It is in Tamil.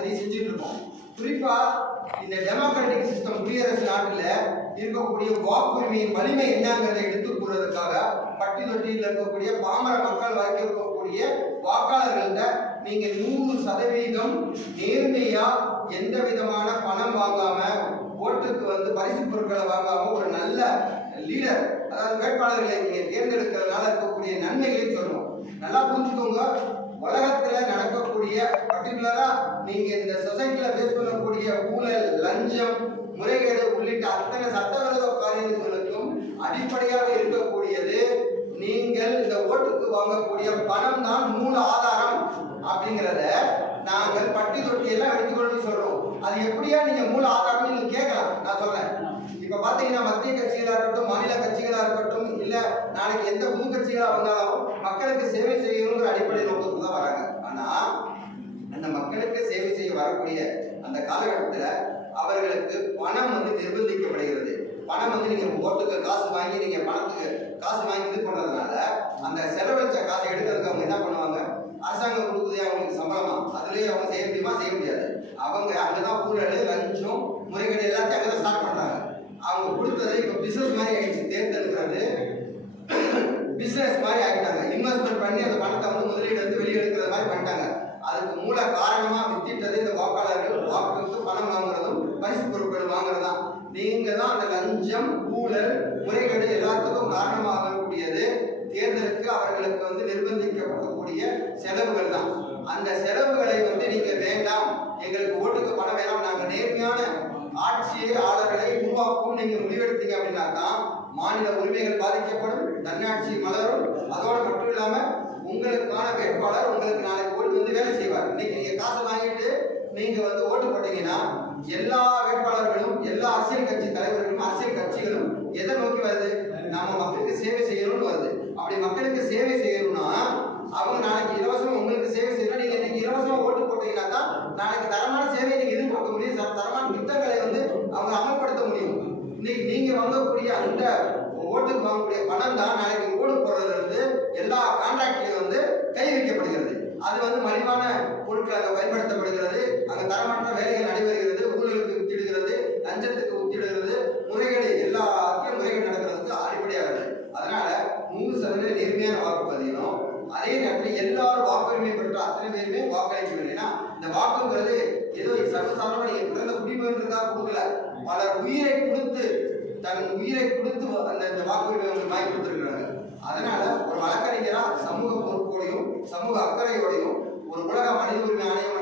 எல்லாத்தையும் செஞ்சுட்டு இருக்கோம். குறிப்பா இந்த டெமோக்ராட்டிக் சிஸ்டம் குடியரசு நாட்டில் இருக்கக்கூடிய வாக்குரிமையின் வலிமை என்னங்கிறதை எடுத்து கூறுவதற்காக பட்டி தொட்டியில் இருக்கக்கூடிய பாமர மக்கள் வாக்கி இருக்கக்கூடிய வாக்காளர்கள்ட்ட நீங்க 100% நேர்மையா எந்த விதமான பணம் வாங்காம ஓட்டுக்கு பரிசு பொருட்களை வாங்காம ஒரு நல்ல லீடர், அதாவது வேட்பாளர்களை நீங்க தேர்ந்தெடுக்கிறதுனால இருக்கக்கூடிய நன்மைகளை சொல்லணும். நல்லா புரிஞ்சுக்கோங்க. உலகத்துல நடக்கக்கூடிய பர்டிகுலரா நீங்க இந்த சொசைட்டில பேஸ் பண்ணக்கூடிய ஊழல், லஞ்சம், முறைகேடு உள்ளிட்ட அத்தனை சட்டவிரோத காரியங்களுக்கும் அடிப்படையாக இருக்கக்கூடியது நீங்கள் இந்த ஓட்டுக்கு வாங்கக்கூடிய பணம் தான் மூல ஆதாரம் அப்படிங்கிறத நாங்கள் பட்டி தொட்டி எல்லாம் எடுத்துக்கொண்டு சொல்றோம். அது எப்படியா நீங்க மூல ஆதாரம் நீங்க கேட்கலாம். நான் சொல்றேன். இப்ப பாத்தீங்கன்னா மத்திய கட்சிகளா இருக்கட்டும், மாநில கட்சிகளா இருக்கட்டும், இல்ல நாளைக்கு எந்த புது கட்சிகளா வந்தாலும் மக்களுக்கு சேவை செய்யணுங்கிற அடிப்படை நோக்கத்துக்கு தான் வராங்க. ஆனா அந்த மக்களுக்கு சேவை செய்ய வரக்கூடிய அந்த காலகட்டத்துல அவர்களுக்கு பணம் நிர்பந்திக்கப்படுகிறது. பணம் நீங்க ஓட்டுக்கு காசு வாங்கி நீங்க பணத்துக்கு காசு வாங்கி இது பண்றதுனால அந்த செலவழிச்ச காசை எடுக்கிறதுக்கு அவங்க என்ன பண்ணுவாங்க? அரசாங்கம் கொடுக்குதே அவங்களுக்கு சம்பளமா, அதுலயே அவங்க செய்ய முடியுமா? செய்ய முடியாது. அவங்க அங்கதான் ஊழல், லஞ்சம், முறைகேடு எல்லாத்தையும் அங்கதான் ஸ்டார்ட் பண்றாங்க. அவங்க கொடுத்தது இப்ப பிசினஸ் மாதிரி ஆயிடுச்சு. தேர்ந்தெடுக்கிறது பிசினஸ் மாதிரி ஆகிட்டாங்க. இன்வெஸ்ட்மெண்ட் பண்ணி அந்த பணத்தை முதலீடு வெளியே எடுக்கிற மாதிரி பண்ணிட்டாங்க. அதுக்கு மூல காரணமா வித்திட்டது இந்த வாக்காளர்கள் வாக்குக்கு பணம் வாங்குறதும் பரிசு பொருட்கள் வாங்குறதுதான். நீங்க தான் அந்த லஞ்சம், ஊழல், முறைகேடு எல்லாத்துக்கும் காரணமாகக்கூடியது. தேர்தலுக்கு அவர்களுக்கு நிர்பந்திக்கப்படக்கூடிய செலவுகள் தான். அந்த செலவுகளை நீங்க வேண்டாம், எங்களுக்கு ஓட்டுக்கு பணம் வேண்டாம், நாங்க நேர்மையான ஆட்சியாளர்களை உருவாக்கும் நீங்க முடிவெடுத்தீங்க அப்படின்னா தான் மாநில உரிமைகள் பாதிக்கப்படும், தன்னாட்சி மலரும். அதோட மட்டும் இல்லாம உங்களுக்கான வேட்பாளர் உங்களுக்கு நாளைக்கு ஓடி வேலை செய்வார். இன்னைக்கு நீங்க காசு வாங்கிட்டு நீங்க ஓட்டு போட்டீங்கன்னா எல்லா வேட்பாளர்களும், எல்லா அரசியல் கட்சி தலைவர்களும், அரசியல் கட்சிகளும் எதை நோக்கி வருது? நம்ம மக்களுக்கு சேவை செய்யணும்னு வருது. அப்படி மக்களுக்கு சேவை செய்யணும்னா அவங்க நாளைக்கு இலவசமா உங்களுக்கு சேவை செய்யணும். நீங்க இன்னைக்கு இலவசமா ஓட்டு போட்டீங்கன்னா தான் நாளைக்கு தரமான சேவையை நீங்க எதிர்பார்க்க முடியும். தரமான திட்டங்களை அவங்க அமல்படுத்த முடியும். இன்னைக்கு நீங்க வாங்கக்கூடிய அந்த ஓட்டுக்கு வாங்கக்கூடிய பணம் தான் நாளைக்கு ஓடு போடுறதுல இருந்து எல்லா கான்ட்ராக்ட்லயும் கை வைக்கப்படுகிறது. அது மலிவான பொருட்களாக பயன்படுத்தப்படுகிறது. அங்க தரமற்ற வேலைகள் நடைபெறுகிறது. ஊழலுக்கு வித்திடுகிறது, லஞ்சத்துக்கு வித்திடுகிறது, முறைகேடு எல்லாத்தையும் முறைகேடு நடக்கிறதுக்கு அடிப்படையாகிறது. அதனால 100% நேர்மையான வாக்குப்பதிவும், அதே நேரத்தில் எல்லாரும் வாக்குரிமை பெற்ற அத்தனை பேருமே வாக்களிக்க வேண்டும். இந்த வாக்குங்கிறது ஏதோ சர்வசாதாரணமா நீங்க பிறந்த குடிமகனுக்காக கொடுக்கல. பலர் உயிரை கொடுத்து, தன் உயிரை கொடுத்து அந்த வாக்குரிமை வாங்கி கொடுத்துருக்கிறாங்க. அதனால ஒரு வழக்கறிஞரா சமூக பொறுப்போடையும் சமூக அக்கறையோடையும் ஒரு உலக மனித உரிமை ஆணையம்